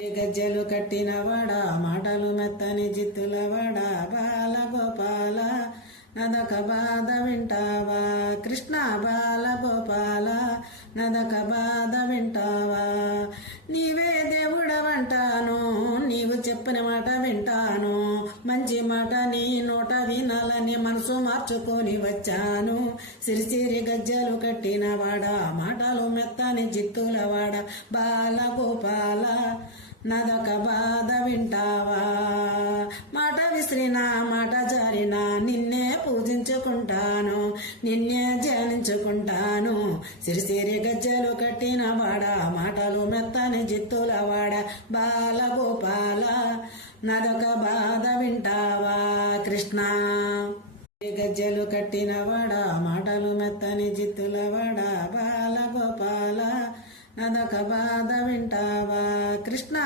గజ్జలు కట్టినవాడా మాటలు మెత్తని జిత్తులవాడా బాల గోపాల నదక బాధ వింటావా కృష్ణ బాల గోపాల నదక బాధ వింటావా నీవే దేవుడవంటాను నీవు చెప్పిన మాట వింటాను మంచి మాట నీ నోట వినాలని మనసు మార్చుకొని వచ్చాను సిరిసిరి గజ్జలు కట్టినవాడా మాటలు మెత్తని జిత్తులవాడా బాల గోపాల నదక బాధ వింటావా మాట విసిరినా మాట జారినా నిన్నే పూజించుకుంటాను నిన్నే ధ్యానించుకుంటాను సిరిసిరి గజ్జలు కట్టిన వాడా మాటలు మెత్తని జిత్తుల వాడ బాల గోపాల నదక బాధ వింటావా కృష్ణ గజ్జలు కట్టిన వాడా మాటలు మెత్తని జిత్తుల వాడ బాల గోపాల నదక బాధ వింటావా కృష్ణ